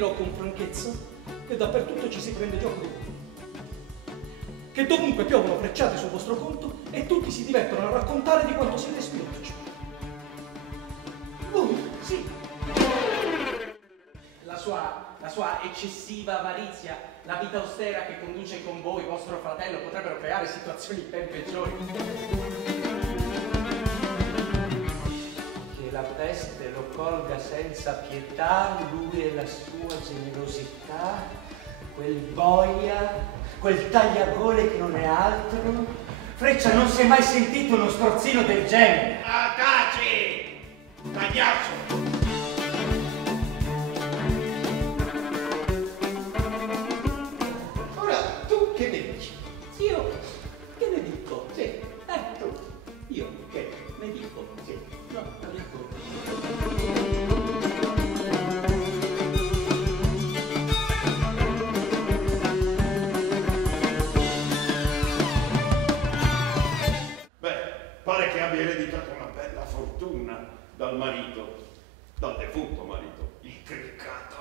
dirò con franchezza che dappertutto ci si prende gioco di voi. Che dovunque piovono frecciate sul vostro conto e tutti si divertono a raccontare di quanto siete spirituali. Voi, sì. La sua eccessiva avarizia, la vita austera che conduce con voi, vostro fratello, potrebbero creare situazioni ben peggiori. Che la peste lo colga senza pietà, lui e la sua generosità, quel boia, quel tagliagole che non è altro. Freccia, non si è mai sentito uno strozzino del genere. Ah, taci! Pagliaccio! Che ne dici? Io che ne dico? Sì. Tu. Io che ne dico? Sì. No, non dico. Beh, pare che abbia ereditato una bella fortuna dal marito, dal defunto marito, il criccato.